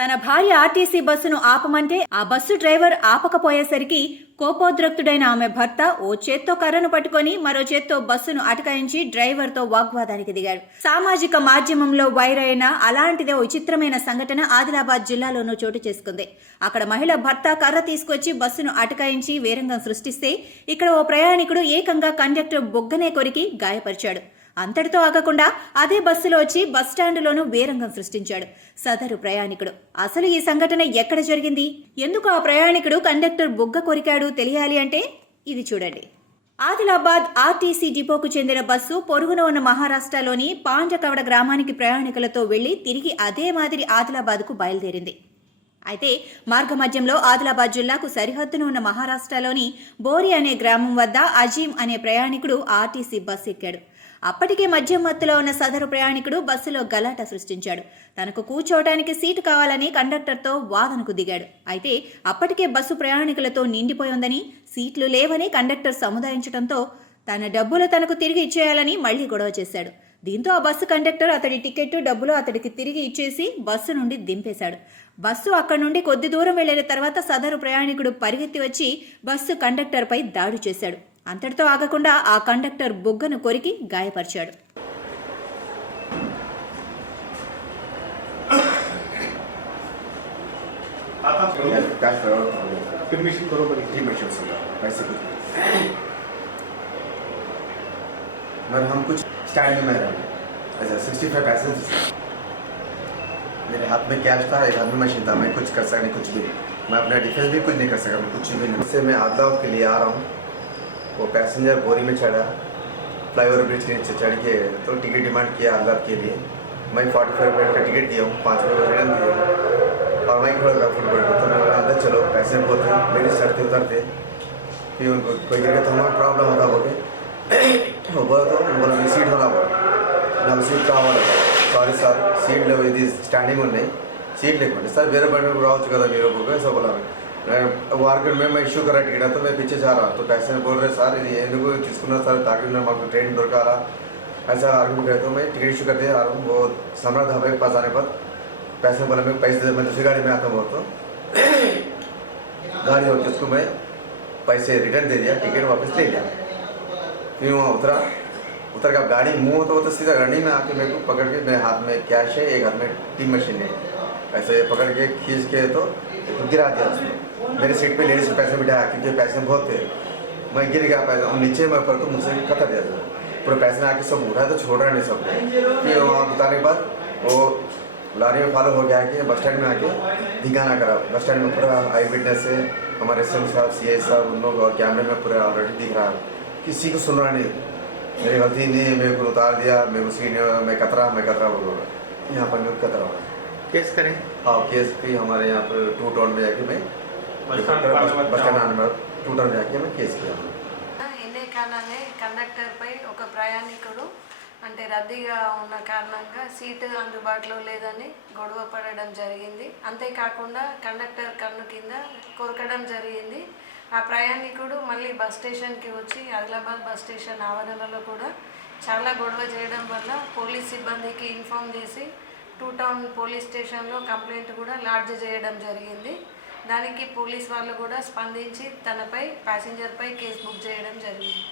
తన భార్య ఆర్టీసీ బస్సును ఆపమంటే ఆ బస్సు డ్రైవర్ ఆపకపోయేసరికి కోపోద్రక్తుడైన ఆమె భర్త ఓ చేత్తో కర్రను పట్టుకొని మరో చేత్తో బస్సును అటకాయించి డ్రైవర్తో వాగ్వాదానికి దిగాడు. సామాజిక మాధ్యమంలో వైరల్ అయిన అలాంటిదే ఓ విచిత్రమైన సంఘటన ఆదిలాబాద్ జిల్లాలోనూ చోటు చేసుకుంది. అక్కడ మహిళ భర్త కర్ర తీసుకొచ్చి బస్సును అటకాయించి వీరంగం సృష్టిస్తే ఇక్కడ ఓ ప్రయాణికుడు ఏకంగా కండక్టర్ బొగ్గనే కొరికి గాయపరిచాడు. అంతటితో ఆగకుండా అదే బస్సులో వచ్చి బస్టాండులోనూ వీరంగం సృష్టించాడు సదరు ప్రయాణికుడు. అసలు ఈ సంఘటన ఎక్కడ జరిగింది, ఎందుకు ఆ ప్రయాణికుడు కండక్టర్ బొగ్గ కొరికాడు తెలియాలి అంటే ఇది చూడండి. ఆదిలాబాద్ ఆర్టీసీ డిపోకు చెందిన బస్సు పొరుగున ఉన్న మహారాష్ట్రలోని పాండ్యకవడ గ్రామానికి ప్రయాణికులతో వెళ్లి తిరిగి అదే మాదిరి ఆదిలాబాద్కు బయలుదేరింది. అయితే మార్గమధ్యంలో ఆదిలాబాద్ జిల్లాకు సరిహద్దున ఉన్న మహారాష్ట్రలోని బోరి అనే గ్రామం వద్ద అజీం అనే ప్రయాణికుడు ఆర్టీసీ బస్సు ఎక్కాడు. అప్పటికే మద్యం మత్తులో ఉన్న సదరు ప్రయాణికుడు బస్సులో గలాట సృష్టించాడు. తనకు కూర్చోవటానికి సీటు కావాలని కండక్టర్తో వాదనకు దిగాడు. అయితే అప్పటికే బస్సు ప్రయాణికులతో నిండిపోయిందని, సీట్లు లేవని కండక్టర్ సముదాయించడంతో తన డబ్బులు తనకు తిరిగి ఇచ్చేయాలని మళ్లీ గొడవ చేశాడు. దీంతో ఆ బస్సు కండక్టర్ అతడి టికెట్ డబ్బులు అతడికి తిరిగి ఇచ్చేసి బస్సు నుండి దింపేశాడు. బస్సు అక్కడి నుండి కొద్ది దూరం వెళ్లిన తర్వాత సదరు ప్రయాణికుడు పరిగెత్తి వచ్చి బస్సు కండక్టర్పై దాడి చేశాడు. అంతటితో ఆగకుండా ఆ కండక్టర్ బొగ్గను కొరికి గాయపరిచాడు. हम कुछ स्टैंड में रहे, अच्छा 65 पैसेंजर्स, मेरे हाथ में कैश था, एक हाथ में मशीन था, मैं कुछ कर सका नहीं, कुछ भी मैं अपना डिफेंस भी कुछ नहीं कर सका, मैं कुछ भी नहीं। इससे मैं आदिलाबाद के लिए आ रहा हूँ, वो पैसेंजर बोरी में चढ़ा, फ्लाईओवर ब्रिज के नीचे चढ़ के तो टिकट डिमांड किया आदिलाबाद के लिए। मैं 45 रुपये का टिकट दिया हूँ, 5 रुपये रिटर्न दिया हूँ और मैं थोड़ा फुट पड़ गया, तो मैं बोला अंदर चलो, पैसे बहुत थे, मेरे चढ़ते उतरते फिर उनको कोई करके तो हमारा प्रॉब्लम होता बोले वो बोला तो बोला सीट होना बोला ना, सीट కావాలి సారీ సార్ సీట్ లేవు, ఇది స్టాండింగ్ ఉన్నాయి, सीट लेकर सर मेरे बड़े राउच का मेरे को कैसा बोला मार्केट में मैं इशू करा टिकट तो मैं पीछे जा रहा हूँ, तो पैसे बोल रहे सर ये ఎందుకు తీసుకున్నా सर ताकि मैं ट्रेन दौड़ाला ऐसा आर्ग्यूमेंट करे, तो मैं टिकट इशू करते आ रहा हूँ। वो सम्राट ढाबे के पास आने पर पैसे बोला मैं पैसे मैं दूसरी गाड़ी में आता हूँ, तो गाड़ी होती उसको मैं पैसे रिटर्न दे दिया, टिकट वापस ले लिया। फिर वहाँ उतर का गाड़ी मुँह तो सीधा गाड़ी में आके मेरे को पकड़ के, मेरे हाथ में कैश है, एक हाथ में टी मशीन है, ऐसे पकड़ के खींच के तो गिरा दिया उसको। मेरे सीट पे लेडीज पैसे बिठाया क्योंकि पैसे बहुत थे, मैं गिर गया पैसे नीचे मैं पर तो मुझसे कतर दिया था पूरे पैसे में आके सब उठाया तो छोड़ रहा नहीं सब। फिर वहाँ उतारने के बाद वो लारी में फॉलो हो गया कि बस स्टैंड में आके दिखाना करा, बस स्टैंड में पूरा आई विटनेस से हमारे एस साहब CI साहब उन लोग और कैमरे में पूरा ऑलरेडी दिख रहा है, किसी को सुन रहा नहीं, मेरी गलती नहीं, मेरे को उतार दिया, मेरे को सीट मैं कतरा बोलूँगा, यहाँ पर मैं कतरा हुआ केस करें। हाँ केस भी हमारे यहाँ पर 2 टाउन में जाके मैं बस स्टैंड में 2 टाउन में जाके मैं केस किया। ఎన్నే కారణాలే కండక్టర్పై ఒక ప్రయాణికుడు అంటే రద్దీగా ఉన్న కారణంగా సీటు అందుబాటులో లేదని గొడవ పడడం జరిగింది. అంతేకాకుండా కండక్టర్ కన్ను కింద కొరకడం జరిగింది. ఆ ప్రయాణికుడు మళ్ళీ బస్ స్టేషన్కి వచ్చి ఆదిలాబాద్ బస్ స్టేషన్ ఆవరణలో కూడా చాలా గొడవ చేయడం వల్ల పోలీస్ సిబ్బందికి ఇన్ఫామ్ చేసి 2 టౌన్ పోలీస్ స్టేషన్లో కంప్లైంట్ కూడా లాడ్జ్ చేయడం జరిగింది. దానికి పోలీస్ వాళ్ళు కూడా స్పందించి తనపై ప్యాసింజర్పై కేసు బుక్ చేయడం జరిగింది.